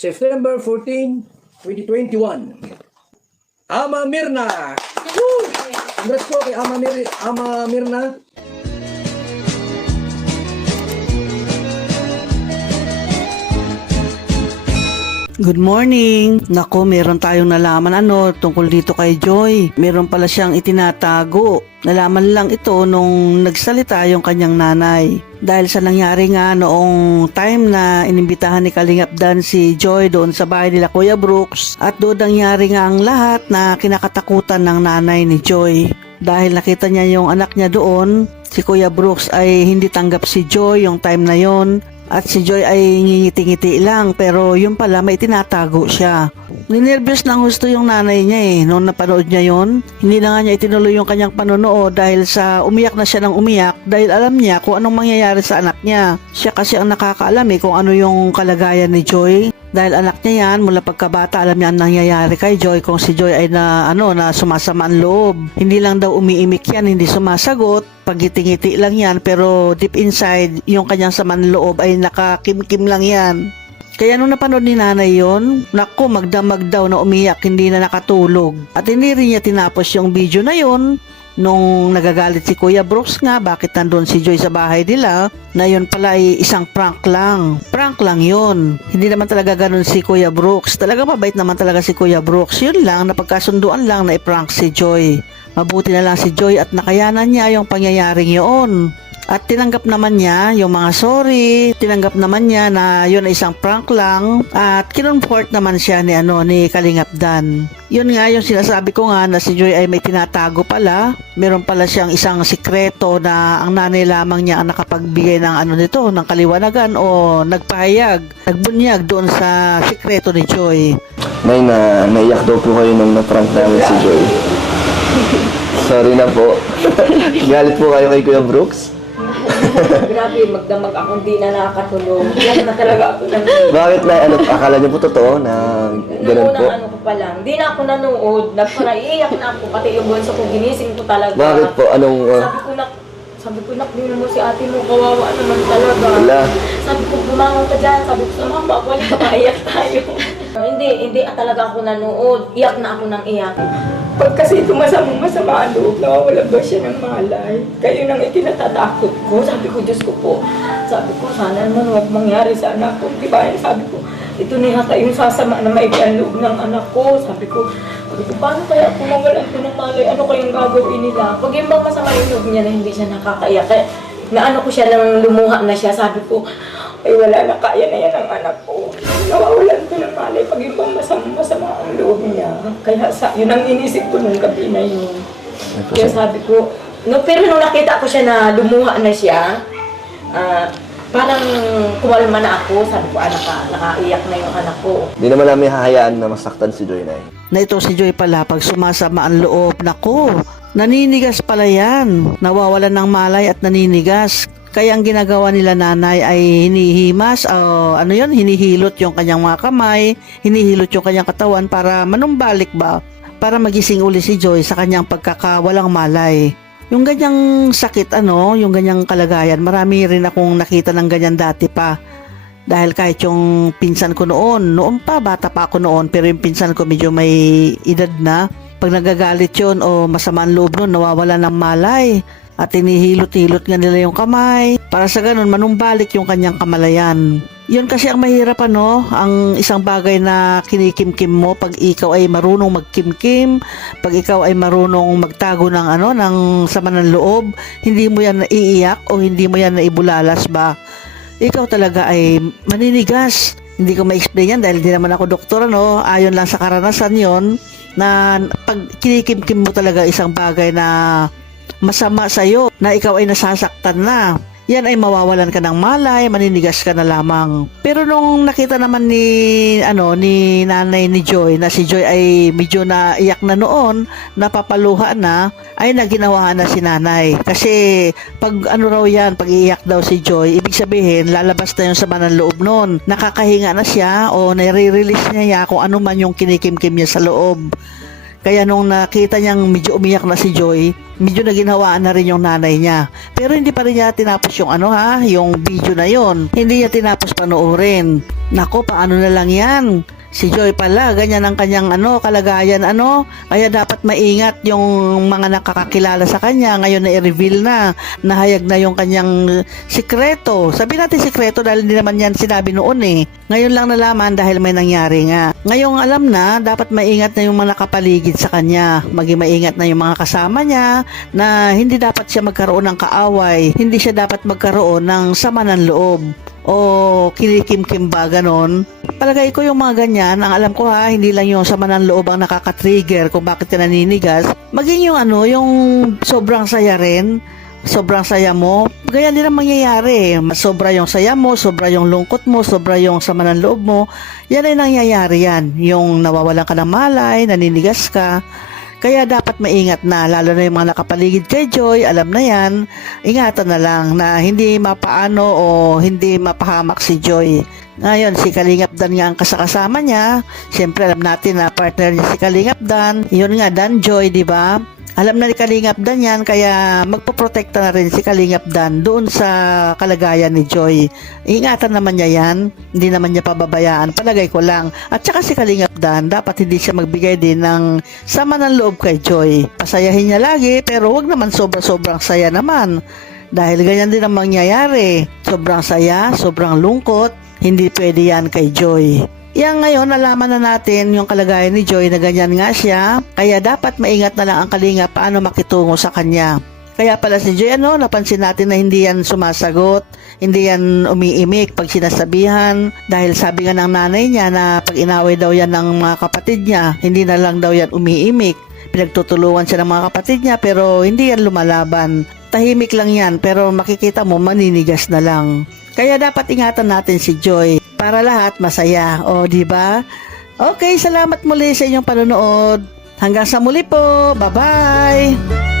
September 14, 2021. Ama Mirna! Woo! Congrats po kay Ama Mirna. Good morning! Nako, meron tayong nalaman tungkol dito kay Joy. Meron pala siyang itinatago. Nalaman lang ito nung nagsalita yung kanyang nanay. Dahil sa nangyari nga noong time na inimbitahan ni Kalingap Dan si Joy doon sa bahay nila Kuya Brooks, at doon nangyari nga ang lahat na kinakatakutan ng nanay ni Joy. Dahil nakita niya yung anak niya doon, si Kuya Brooks ay hindi tanggap si Joy yung time na yon. At si Joy ay ngingiti-ngiti lang, pero yun pala may tinatago siya. Ninervyos ng gusto yung nanay niya noong napanood niya yon. Hindi na nga niya itinuloy yung kanyang panonood dahil sa umiyak na siya ng umiyak dahil alam niya kung anong mangyayari sa anak niya. Siya kasi ang nakakaalam kung ano yung kalagayan ni Joy. Dahil anak niya yan, mula pagkabata alam niya ang nangyayari kay Joy kung si Joy ay na sumasama ang loob. Hindi lang daw umiimik yan, hindi sumasagot. Pagiti-ngiti lang yan, pero deep inside, yung kanyang saman loob ay nakakimkim lang yan. Kaya nung napanood ni nanay yon, naku, magdamag daw na umiyak, hindi na nakatulog. At hindi rin niya tinapos yung video na yon. Nung nagagalit si Kuya Brooks nga, bakit nandun si Joy sa bahay nila, na yun pala ay isang prank lang. Prank lang yun. Hindi naman talaga ganun si Kuya Brooks. Talaga mabait naman talaga si Kuya Brooks. Yun lang, napagkasunduan lang na i-prank si Joy. Mabuti na lang si Joy at nakayanan niya yung pangyayaring yun. At tinanggap naman niya yung mga sorry, tinanggap naman niya na yun ay isang prank lang, at kinonfort naman siya ni Kalingap Dan. Yun nga yung sinasabi ko nga na si Joy ay may tinatago pala. Meron pala siyang isang sikreto na ang nanay lamang niya ang nakapagbigay ng ng kaliwanagan o nagpahayag, nagbunyag doon sa sikreto ni Joy. Nay, naiyak daw po kayo nung na-prank namin si Joy. Sorry na po. Galit po kayo kay Kuya Brooks? Grabe, magdamag ako, hindi na nakakatulog. Yan na talaga ako nang... Bakit na, akala niyo po totoo na ganun po? Ko pa lang, hindi na ako nanood, naiiyak na ako, pati yung bunso ko, ginising ko talaga. Bakit po? Anong... Sabi ko, tingnan mo si ate mo, kawawa naman talaga. Wala. Sabi ko, bumangon ka dyan, sabi ko sa mama, wala ka maiyak tayo. Hindi talaga ako nanood, iyak na ako ng iyak. Pag kasi masama ang loob, nawawala ba siya ng malay? Kayo nang itinatatakot ko. Sabi ko, Diyos ko po. Sabi ko, sana naman huwag mangyari sa anak ko. Diba? Sabi ko, ito na yata yung sasama na maigi ang loob ng anak ko. Sabi ko, paano kaya kung mawalan ko ng malay? Ano kayang gagawin nila? Pag yung bang masama yung loob niya na hindi siya nakakaiyak, kaya naano ko siya nang lumuha na siya. Sabi ko, ay wala na, kaya na yan ang anak ko. Nawawalan ko ng malay pag yung bang masama ang loob niya. Kaya yun ang inisip ko nung gabi na yun. Kaya sabi ko, pero nung nakita ko siya na lumuha na siya, parang kumalma na ako. Sabi ko, nakaiyak na yung anak ko. Hindi naman namin hahayaan na masaktan si Joy, Nay. Na ito si Joy pala, pag sumasama ang loob, naku, naninigas pala yan. Nawawalan ng malay at naninigas. Kaya ang ginagawa nila nanay ay hinihimas, hinihilot yung kanyang mga kamay, hinihilot yung kanyang katawan para manumbalik ba? Para magising uli si Joy sa kanyang pagkakawalang malay. Yung ganyang sakit, yung ganyang kalagayan, marami rin akong nakita ng ganyan dati pa. Dahil kahit yung pinsan ko noon pa, bata pa ako noon, pero yung pinsan ko medyo may edad na. Pag nagagalit yun o masama ang loob nun, nawawala ng malay. At hinihilot-hilot nga nila yung kamay para sa ganun manumbalik yung kanyang kamalayan. Yun kasi ang mahirap ang isang bagay na kinikimkim mo pag ikaw ay marunong magkimkim, pag ikaw ay marunong magtago ng ng sama ng loob, hindi mo yan naiiyak o hindi mo yan naibulalas ba? Ikaw talaga ay maninigas. Hindi ko ma-explain yan dahil hindi naman ako doktor ayon lang sa karanasan yon na pag kinikimkim mo talaga isang bagay na masama sa'yo, na ikaw ay nasasaktan na, yan ay mawawalan ka ng malay, maninigas ka na lamang. Pero nung nakita naman ni nanay ni Joy, na si Joy ay medyo naiyak na noon, napapaluha na, ay naginawa na si nanay. Kasi pag pag iiyak daw si Joy, ibig sabihin, lalabas na yung sama ng loob noon. Nakakahinga na siya o nare-release niya kung ano man yung kinikimkim niya sa loob. Kaya nung nakita niyang medyo umiyak na si Joy, medyo naginhawaan na rin yung nanay niya. Pero hindi pa rin niya tinapos yung yung video na yon. Hindi niya tinapos panoorin. Nako, paano na lang yan? Si Joy pala, ganyan ang kanyang kalagayan kaya dapat maingat yung mga nakakakilala sa kanya. Ngayon na i-reveal na, nahayag na yung kanyang sikreto. Sabi natin sikreto dahil hindi naman yan sinabi noon eh. Ngayon lang nalaman dahil may nangyari nga. Ngayong alam na, dapat maingat na yung mga nakapaligid sa kanya. Maging maingat na yung mga kasama niya na hindi dapat siya magkaroon ng kaaway. Hindi siya dapat magkaroon ng sama ng loob o kinikim-kim ba ganon. Palagay ko yung mga ganyan, ang alam ko hindi lang yung sama ng loob ang nakaka-trigger kung bakit ka naninigas, maging yung yung sobrang saya rin, sobrang saya mo, ganyan din ang mangyayari. Sobra yung saya mo, sobra yung lungkot mo, sobra yung sama ng loob mo, yan ay nangyayari yan, yung nawawalan ka ng malay, naninigas ka. Kaya dapat maingat na, lalo na yung mga nakapaligid kay Joy, alam na yan, ingatan na lang na hindi mapaano o hindi mapahamak si Joy. Ngayon, si Kalingap Dan nga ang kasakasama niya, siyempre alam natin na partner niya si Kalingap Dan, yun nga Dan Joy, di ba? Alam na ni Kalingap Dan yan, kaya magpoprotekta na rin si Kalingap Dan doon sa kalagayan ni Joy. Ingatan naman niya yan, hindi naman niya pababayaan, palagay ko lang. At saka si Kalingap Dan, dapat hindi siya magbigay din ng sama ng loob kay Joy. Pasayahin niya lagi, pero wag naman sobrang saya naman. Dahil ganyan din ang mangyayari. Sobrang saya, sobrang lungkot, hindi pwede yan kay Joy. Yang ngayon, nalaman na natin yung kalagayan ni Joy na ganyan nga siya, kaya dapat maingat na lang ang Kalinga paano makitungo sa kanya. Kaya pala si Joy, napansin natin na hindi yan sumasagot, hindi yan umiimik pag sinasabihan, dahil sabi nga ng nanay niya na pag inaway daw yan ng mga kapatid niya, hindi na lang daw yan umiimik. Pinagtutulungan siya ng mga kapatid niya pero hindi yan lumalaban. Tahimik lang yan pero makikita mo maninigas na lang. Kaya dapat ingatan natin si Joy para lahat masaya. O, di ba? Okay, salamat muli sa inyong panonood. Hanggang sa muli po. Bye-bye!